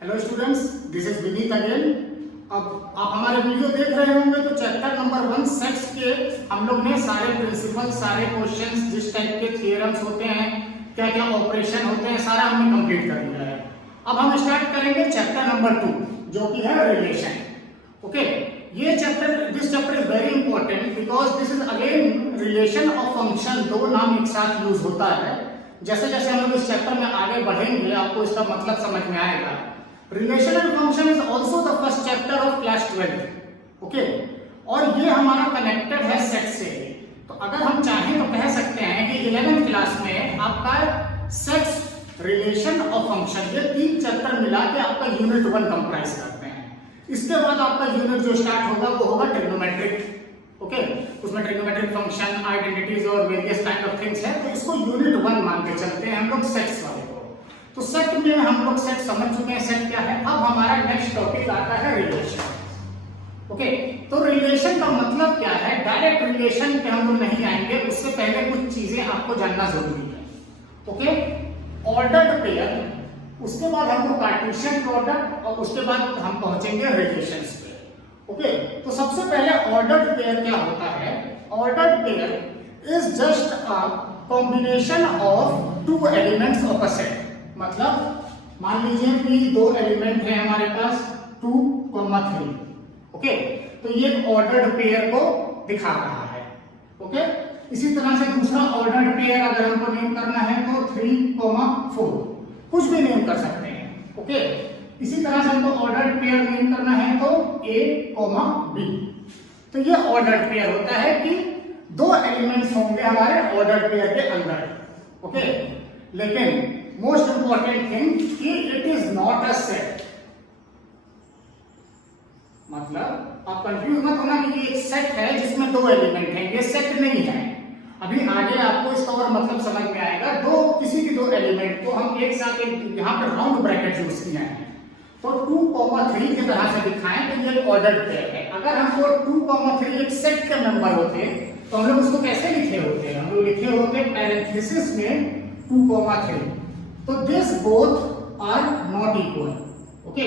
Hello students, this is Vineet again. अब आप हमारे वीडियो देख रहे होंगे तो चैप्टर नंबर 1 सेट्स के हम लोग ने सारे प्रिंसिपल, सारे क्वेश्चंस, जिस टाइप के थ्योरम्स होते हैं, क्या क्या ऑपरेशन होते हैं, सारा हमने कंप्लीट कर लिया है। अब हम स्टार्ट करेंगे चैप्टर नंबर 2 जो कि है रिलेशन। ओके, ये this chapter is very important because this is again relation of function. दो नाम एक साथ यूज होता है। जैसे जैसे हम लोग इस चैप्टर में आगे बढ़ेंगे आपको इसका मतलब समझ में आएगा। Relation and function is also the first chapter of class 12। Okay, और ये हमारा कनेक्टेड है सेट से। तो अगर हम चाहें तो कह सकते हैं कि 11th क्लास में आपका सेट्स, रिलेशन और फंक्शन, ये 3 चैप्टर मिला के आपका यूनिट 1 कंप्राइज करते हैं। इसके बाद आपका यूनिट जो स्टार्ट होगा वो होगा ट्रिग्नोमेट्रिक। ओके, उसमें ट्रिग्नोमेट्रिक फंक्शन, आइडेंटिटीज और वेरियस काइंड ऑफ थिंग्स है। तो इसको यूनिट 1 मान के चलते हैं हम लोग सेट्स वाले को। तो सेट में हम लोग सेट समझ चुके हैं सेट क्या है। अब हमारा नेक्स्ट टॉपिक आता है रिलेशन। ओके, तो रिलेशन का मतलब क्या है, डायरेक्ट रिलेशन पे हम लोग नहीं आएंगे, उससे पहले कुछ चीजें आपको जानना जरूरी है। ओके, ऑर्डर्ड पेयर, उसके बाद हम लोग कार्टेशियन प्रोडक्ट और उसके बाद हम पहुंचेंगे रिलेशंस पे। ओके, तो सबसे पहले ऑर्डर्ड पेयर क्या होता है। Ordered pair is just a combination of 2 elements of a set. मतलब मान लीजिए कि 2 एलिमेंट है हमारे पास 2, 3। ओके, तो ये ऑर्डर्ड पेयर को दिखा रहा है। ओके, इसी तरह से दूसरा ऑर्डर्ड पेयर अगर हमको नेम करना है तो 3, 4, कुछ भी नेम कर सकते हैं। ओके, इसी तरह से हमको ऑर्डर्ड पेयर नेम करना है तो A, B। तो ये ऑर्डर्ड पेयर होता है कि 2 एलिमेंट्स होंगे हमारे ऑर्डर्ड पेयर के अंदर। ओके, लेकिन मोस्ट इंपॉर्टेंट थिंग कि it is not a set. मतलब आप कंफ्यूज मत होना कि ये एक सेट है जिसमें 2 एलिमेंट हैं, ये सेट नहीं है। अभी आगे आपको इसका और मतलब समझ में आएगा। किसी भी 2 एलिमेंट को हम एक साथ यहाँ पे राउंड ब्रैकेट यूज किया है तो 2, 3 की तरह से दिखाएं तो ये ऑर्डर्ड पेयर है। अगर हमको 2, 3 एक सेट के नंबर होते तो हम लोग उसको कैसे लिखे होते, हम लोग लिखे होते पैरेंथेसिस में 2, 3। तो this both are not equal. Okay,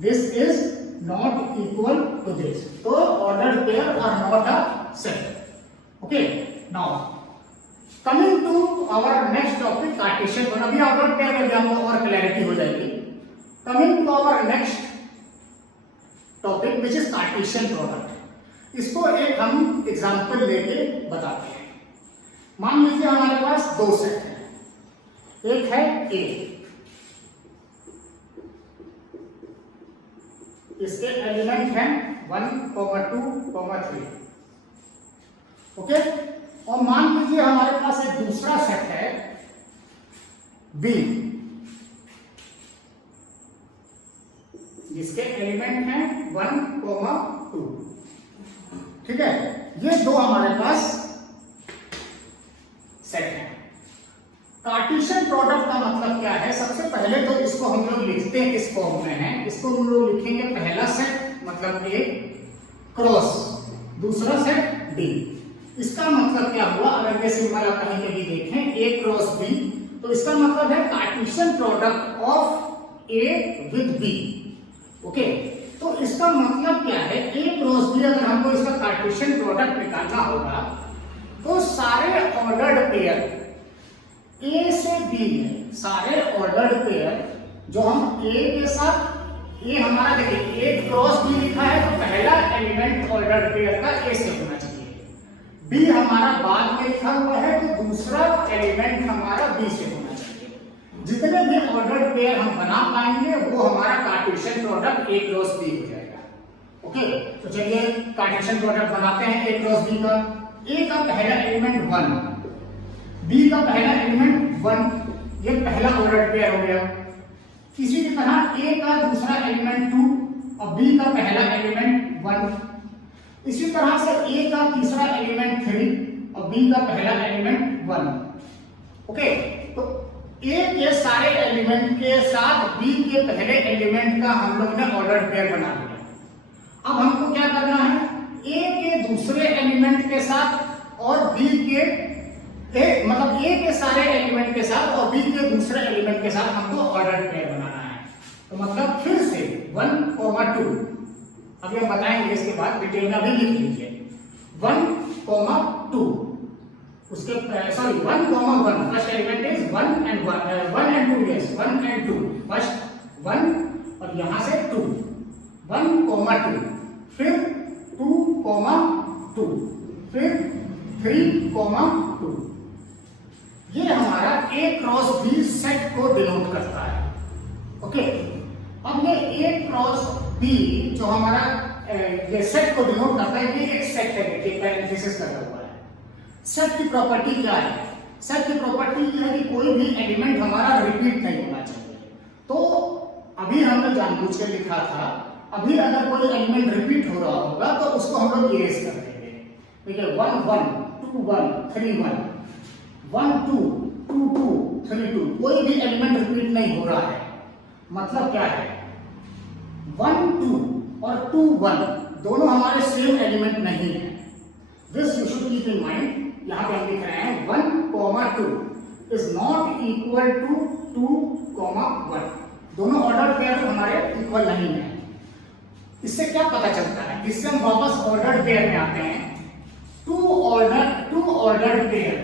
this is not equal to this. तो ordered pair are not a set. Okay, now coming to our next topic Cartesian. अभी ऑर्डर्ड पेयर में आपको और क्लैरिटी हो जाएगी। Coming to our next topic which is Cartesian product. इसको एक हम एग्जांपल लेके बताते हैं। मान लीजिए हमारे पास 2 सेट है। एक है A, इसके एलिमेंट हैं 1, 2, 3। ओके, और मान लीजिए हमारे पास एक दूसरा सेट है B, जिसके एलिमेंट हैं 1, 2। ठीक है, ये 2 हमारे पास सेट है। कार्टेशियन प्रोडक्ट का मतलब क्या है। सबसे पहले तो इसको हम लोग लिखते हैं किस फॉर्म में है। इसको हम लोग लिखेंगे पहला सेट मतलब A क्रॉस दूसरा सेट B। इसका मतलब क्या हुआ, अगर ये सिंबल आप कहीं पे भी देखें A क्रॉस B, तो इसका मतलब है Cartesian product of A with B। Okay, तो इसका मतलब क्या है, A क्रॉस B अगर हमको इसका कार्टेशियन प्रोडक्ट निकालना होगा तो सारे ऑर्डर्ड पेयर A से B में, सारे ऑर्डर्ड पेयर जो हम A के साथ, A हमारा देखिए A क्रॉस B लिखा है तो पहला एलिमेंट ऑर्डर्ड पेयर का A से होना चाहिए। B हमारा बाद में लिखा हुआ है तो दूसरा एलिमेंट हमारा B से होना चाहिए। जितने भी ऑर्डर्ड पेयर हम बना पाएंगे वो हमारा Cartesian product A cross B हो जाएगा। ओके, तो चलिए कार्टेशियन प्रोडक्ट बनाते हैं A क्रॉस B का। A का पहला एलिमेंट 1, B का पहला एलिमेंट 1, ये पहला ऑर्डर्ड पेयर हो गया। इसी तरह A का दूसरा एलिमेंट 2 और B का पहला एलिमेंट 1। इसी तरह से A का तीसरा एलिमेंट 3 और B का पहला एलिमेंट 1। ओके, तो A के सारे एलिमेंट के साथ B के पहले एलिमेंट का हम लोग ने ऑर्डर्ड पेयर बना लिया। अब हमको क्या करना है, A के दूसरे एलिमेंट के साथ और B के मतलब A के सारे एलिमेंट के साथ और B के दूसरे एलिमेंट के साथ हमको ऑर्डर्ड पेयर बनाना है। तो मतलब फिर से 1,2 अभी हम बताएंगे इसके बाद डिटेल में, अभी लिख लीजिए 1,2 उसके sorry 1,1 first element is 1 and 2 yes 1 and 2 first 1 और यहां से 2 1,2 फिर 2,2 फिर 3,2 ये हमारा A क्रॉस B सेट को डिनोट करता है। ओके, अब ये A क्रॉस B जो हमारा ये सेट को डिनोट करता है, ये एक सेट है, देखिए पैरेंथेसिस लगा हुआ है। सेट की प्रॉपर्टी क्या है? सेट की प्रॉपर्टी ये है कि कोई भी एलिमेंट हमारा रिपीट नहीं होना चाहिए। तो अभी हमने जानबूझ के लिखा था, अभी अगर कोई एलिमेंट रिपीट हो रहा होगा तो उसको हम लोग इरेज कर देंगे। देखिए 1 1 2 1 3 1 1 2 2 2 3 2 कोई भी एलिमेंट रिपीट नहीं हो रहा है। मतलब क्या है? 1 2 और 2 1 दोनों हमारे सेम एलिमेंट नहीं है। This you should keep in mind. यहां पे हम लिख रहे हैं 1,2 इज नॉट इक्वल टू 2,1। दोनों ऑर्डर पेयर हमारे इक्वल नहीं है। इससे क्या पता चलता है? इससे हम वापस ऑर्डर पेयर में आते हैं। Two order pair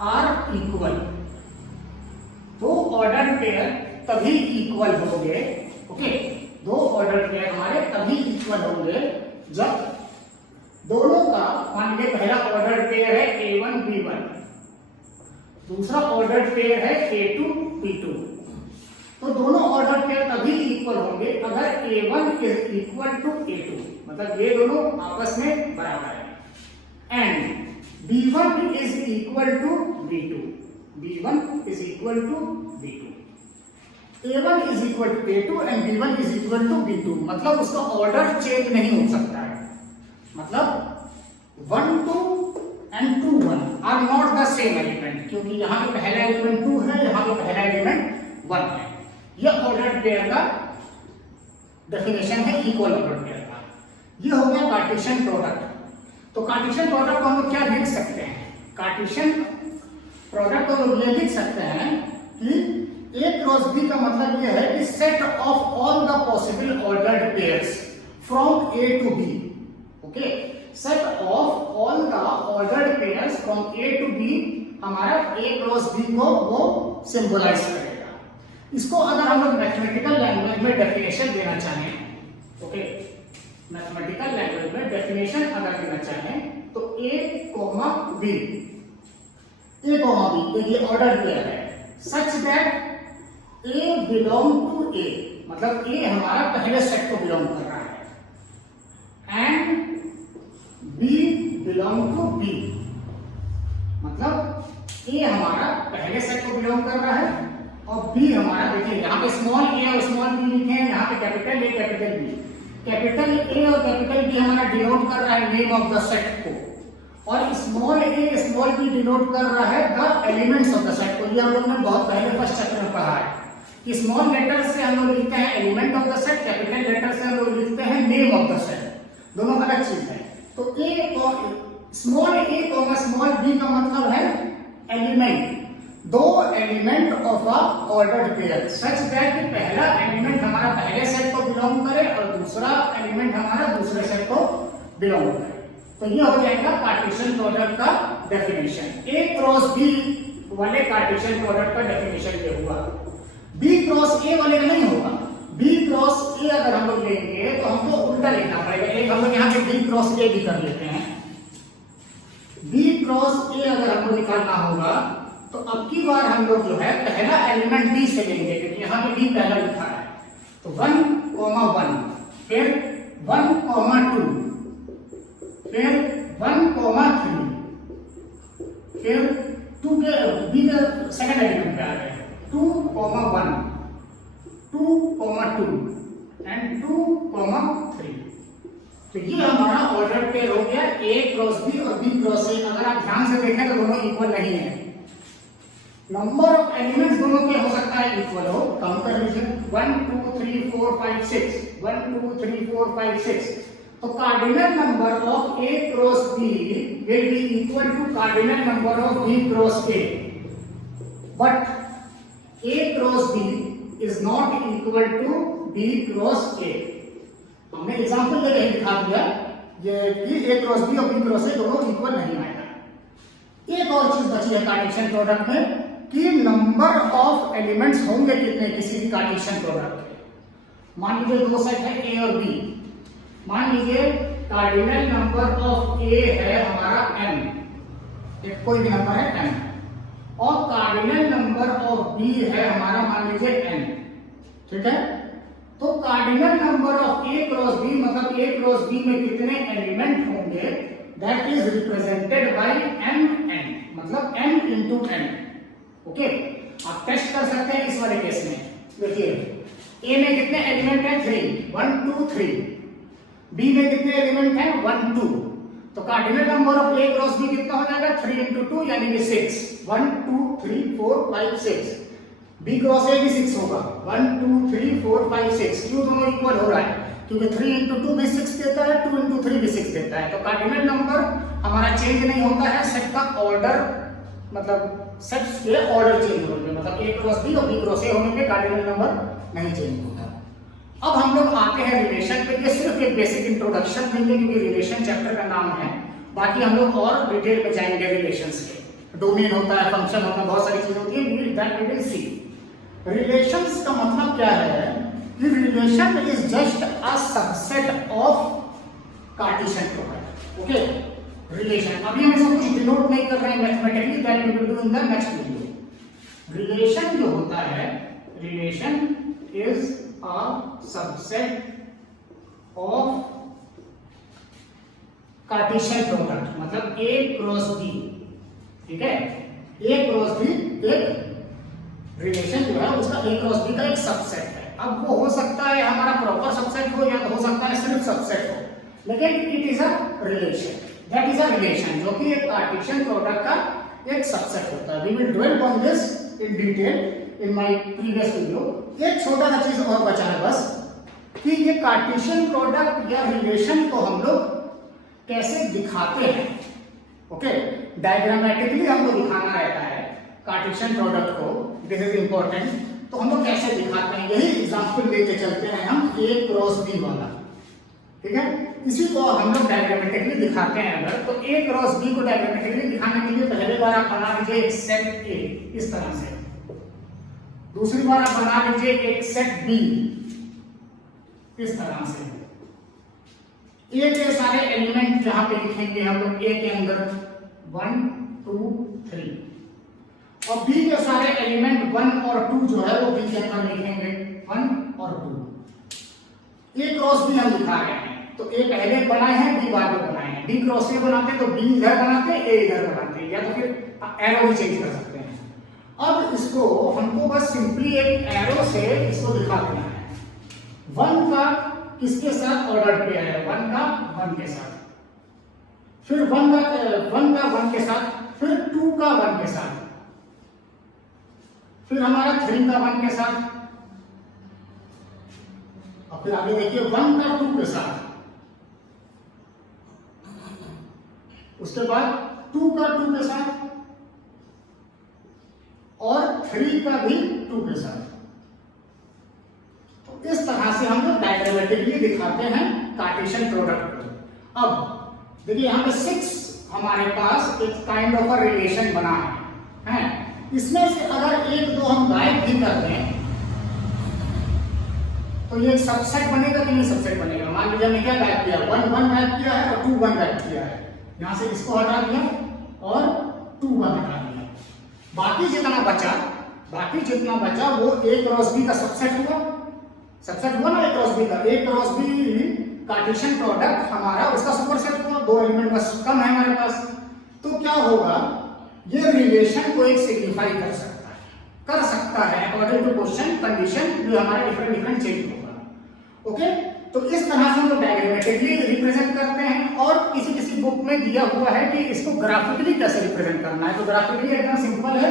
are equal. दो ऑर्डर पेयर तभी इक्वल होंगे। ओके, दो ऑर्डर पेयर हमारे तभी इक्वल होंगे जब दोनों का, मान लीजिए पहला ऑर्डर पेयर है A1 B1, दूसरा ऑर्डर पेयर है A2 B2। तो दोनों ऑर्डर पेयर तभी इक्वल होंगे अगर A1 is equal to A2, मतलब ये दोनों आपस में बराबर है। And B1 is equal to B2, B1 is equal to B2, A1 is equal to A2 and B1 is equal to B2। मतलब उसका ऑर्डर चेंज नहीं हो सकता है। मतलब 1 2 and 2 1 are not the same element, क्योंकि यहाँ पे पहला एलिमेंट 2 है, यहाँ पे पहला एलिमेंट 1 है। यह ऑर्डर पेयर का डेफिनेशन है, इक्वल ऑर्डर पेयर का। यह हो गया कार्टेशियन प्रोडक्ट। तो कार्टेशियन प्रोडक्ट को हम लोग क्या लिख सकते हैं? कार्टेशियन प्रोडक्ट को लोग ये लिख सकते हैं कि A क्रॉस B का मतलब यह है कि set of all the possible ordered pairs from A to B। Okay, set of all the ordered pairs from A to B हमारा A क्रॉस B को वो सिंबलाइज करेगा। इसको अगर हम लोग मैथमेटिकल लैंग्वेज में डेफिनेशन देना चाहें, ओके, मैथमेटिकल लैंग्वेज में डेफिनेशन अगर देना चाहें तो A, B, देखिए ऑर्डर पेयर है such that A belong to A, मतलब A हमारा पहले सेट को बिलोंग कर रहा है, and B belong to B, मतलब A हमारा पहले सेट को बिलोंग कर रहा है और B हमारा, देखिए यहाँ पे स्मॉल a और स्मॉल b लिखे हैं, यहाँ पे capital A capital B। Capital A और कैपिटल B हमारा डिनोट कर रहा है नेम ऑफ द सेट को, और small a small b denote कर रहा है the elements of the set को। ये हम लोग ने बहुत पहले फर्स्ट चैप्टर में पढ़ा है कि स्मॉल लेटर से हम लोग लिखते हैं element of the set, capital letter से हम लोग लिखते हैं नेम ऑफ द सेट, दोनों अलग चीज है। तो स्मॉल a स्मॉल b का मतलब है एलिमेंट, दो element of a ordered pair such that कि पहला एलिमेंट हमारा पहले सेट को बिलोंग करे और दूसरा एलिमेंट हमारा दूसरे सेट को बिलोंग करे। तो ये हो जाएगा कार्टेशियन प्रोडक्ट का डेफिनेशन। A क्रॉस B वाले कार्टेशियन प्रोडक्ट का डेफिनेशन ये हुआ। B क्रॉस A वाले का नहीं होगा। B क्रॉस A अगर हम लोग लेंगे तो हमको उल्टा लिखना पड़ेगा। एक हम लोग यहाँ पे B क्रॉस A भी कर लेते हैं। B क्रॉस A अगर हमको निकालना होगा तो अब की बार हम लोग जो है पहला एलिमेंट B से लेंगे, क्योंकि यहाँ पे B पहला लिखा है। तो 1, 1 फिर 1, 2 फिर 1, 3 फिर 2 के B के सेकंड एलिमेंट पे आ गए 2, 1 2, 2 एंड 2, 3। तो ये हमारा ऑर्डर पेयर हो गया A क्रॉस B और B क्रॉस A। अगर आप ध्यान से देखें तो दोनों इक्वल नहीं है। नंबर ऑफ एलिमेंट्स दोनों के हो सकता है इक्वल हो, काउंट कर लीजिए 1 2 3 4 5 6 1 2 3 4 5 6। तो cardinal number of A cross B will be equal to cardinal number of B cross A, but A cross B is not equal to B cross A। हमने एग्जांपल लेके दिखा दिया ये कि A क्रॉस B और B cross A दोनों equal नहीं आएगा। एक और चीज बची है कार्टेशियन प्रोडक्ट में कि नंबर ऑफ एलिमेंट्स होंगे कितने किसी भी कार्टेशियन प्रोडक्ट के। मान लीजिए दो सेट है A और B, मान लीजिए कार्डिनल नंबर ऑफ A है हमारा m, एक कोई भी नंबर है m, और कार्डिनल नंबर ऑफ B है हमारा मान लीजिए n, ठीक है। तो cardinal number of A cross B मतलब A क्रॉस B में कितने एलिमेंट होंगे that is represented by mn, मतलब m into n। ओके, आप टेस्ट कर सकते हैं इस वाले केस में। देखिए A में कितने एलिमेंट हैं 3, 1 2 3, B में कितने एलिमेंट हैं 1 2, तो cardinal number of A cross B कितना हो जाएगा 3 into 2 यानी कि 6, 1 2 3 4 5 6। B क्रॉस A भी 6 होगा, 1 2 3 4 5 6। क्यों दोनों इक्वल हो रहा है? क्योंकि 3 into 2 भी 6 देता है, 2 into 3 भी 6 देता है। तो कार्डिनल नंबर हमारा चेंज नहीं होता है, सेट का ऑर्डर मतलब सेट्स के ऑर्डर चेंज होंगे, मतलब A क्रॉस B और B क्रॉस A होने पे कार्डिनल नंबर नहीं चेंज होता। अब हम लोग आते हैं रिलेशन पे। ये सिर्फ एक बेसिक इंट्रोडक्शन देंगे क्योंकि रिलेशन चैप्टर का नाम है, बाकी हम लोग और डिटेल में जाएंगे रिलेशंस के। डोमेन होता है, फंक्शन होता है, बहुत सारी चीजें होती है, वी विल सी। रिलेशंस का मतलब क्या है कि relation is just a subset of cartesian product. Okay, relation अभी हम इसको कुछ डिनोट नहीं कर रहे हैं mathematically, that we will do in the next video. Relation जो होता है, relation is a subset of cartesian product, मतलब A क्रॉस B, ठीक है। A क्रॉस B एक रिलेशन जो है उसका A क्रॉस B का एक सबसेट है। अब वो हो सकता है हमारा प्रॉपर सबसेट हो या तो हो सकता है सिर्फ सबसेट हो, लेकिन it is a relation, that is a relation जो कि एक कार्टेशियन प्रोडक्ट का एक सबसेट होता है। We will dwell on this in detail in my previous video. एक छोटा सा चीज और बचा है बस कि ये कार्टेशियन प्रोडक्ट या रिलेशन को हम लोग कैसे दिखाते हैं। ओके, डायग्रामेटिकली हमको दिखाना रहता है कार्टेशियन प्रोडक्ट को, दिस इज इंपॉर्टेंट। तो हम लोग कैसे दिखाते हैं, यही एग्जांपल लेके चलते हैं हम A क्रॉस B वाला, ठीक है। इसी को हम लोग डायग्रामेटिकली दिखाते हैं। अगर तो A क्रॉस B को डायग्रामेटिकली दिखाने के लिए पहले बार आप बना लीजिए एक सेट A इस तरह से, दूसरी बार आप बना लीजिए एक सेट B इस तरह से। A के सारे एलिमेंट जहां पे लिखेंगे हम लोग A के अंदर 1 2 3, और B के सारे एलिमेंट 1 और 2 जो है वो B के अंदर लिखेंगे 1 और 2। A क्रॉस B हम दिखा रहे हैं, तो A पहले बनाए हैं, B बाद में बनाए हैं। B क्रॉस A बनाते तो B इधर बनाते, A इधर बनाते, या तो फिर एरो भी चेंज कर सकते हैं। अब इसको हमको बस सिंपली एक एरो से इसको दिखा देना है। 1 का किसके साथ ऑर्डर पे है, 1 का 1 के साथ, फिर 1 का 1 के साथ, फिर 2 का 1 के साथ, फिर हमारा 3 का 1 के साथ, और फिर आगे देखिए 1 का 2 के साथ, उसके बाद 2 का 2 के साथ, और 3 का भी 2 के साथ। तो इस तरह से हम लोग डायग्रामेटिकली दिखाते हैं कार्टेशियन प्रोडक्ट को। अब देखिए यहाँ पे 6 हमारे पास एक काइंड ऑफ अ रिलेशन बना है। इसमें से अगर एक दो हम गायब भी कर दें तो ये सबसेट बनेगा कि नहीं सबसेट बनेगा। मान लीजिए हमने क्या गायब किया, 1 1 गायब किया है और 2 1 गायब किया है, यहां से इसको हटा दिया और 2 1 हटा दिया। बाकी जितना बचा वो A क्रॉस B का सबसेट हुआ ना A क्रॉस B का। A cross B Cartesian product हमारा उसका सुपरसेट हुआ, 2 एलिमेंट बस कम है हमारे पास। तो क्या होगा, ये रिलेशन को एक सिग्निफाई कर सकता है अकॉर्डिंग टू क्वेश्चन कंडीशन, जो हमारे डिफरेंट चेंज होगा। ओके, तो इस तरह से हम लोग डायग्रामेटिकली रिप्रेजेंट करते हैं। और किसी बुक में दिया हुआ है कि इसको ग्राफिकली कैसे रिप्रेजेंट करना है। तो ग्राफिकली एकदम सिंपल है,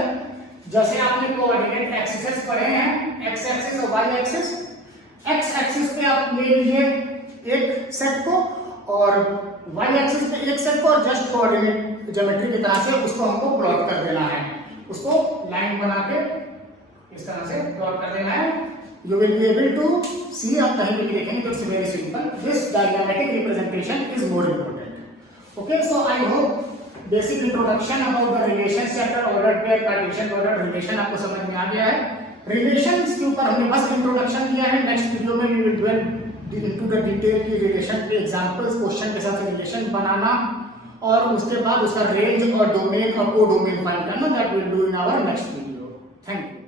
जैसे आपने कोऑर्डिनेट एक्सिस पढ़े हैं, एक्स एक्सिस और वाई एक्सिस। एक्स एक्सिस पे आप ले लीजिए एक सेट को और वाई एक्सिस पे एक सेट को, और जस्ट कोऑर्डिनेट ज्योमेट्री की तरह से उसको हमको प्लॉट कर देना है। उसको लाइन बना के इस तरह से प्लॉट कर देना है। You will be able to see, आप कहीं भी देखेंगे तो it's very simple. This diagrammatic representation is more important. Okay, so I hope basic introduction about the relations chapter, ordered pair, cartesian ordered relation आपको समझ में आ गया है। Relations के ऊपर हमने बस इंट्रोडक्शन दिया है। नेक्स्ट वीडियो में we will dwell into the detail की रिलेशन के एग्जांपल्स, क्वेश्चन के साथ रिलेशन बनाना और उसके बाद उसका रेंज और डोमेन और को डोमेन फाइंड करना, that will do in our next video. Thank you.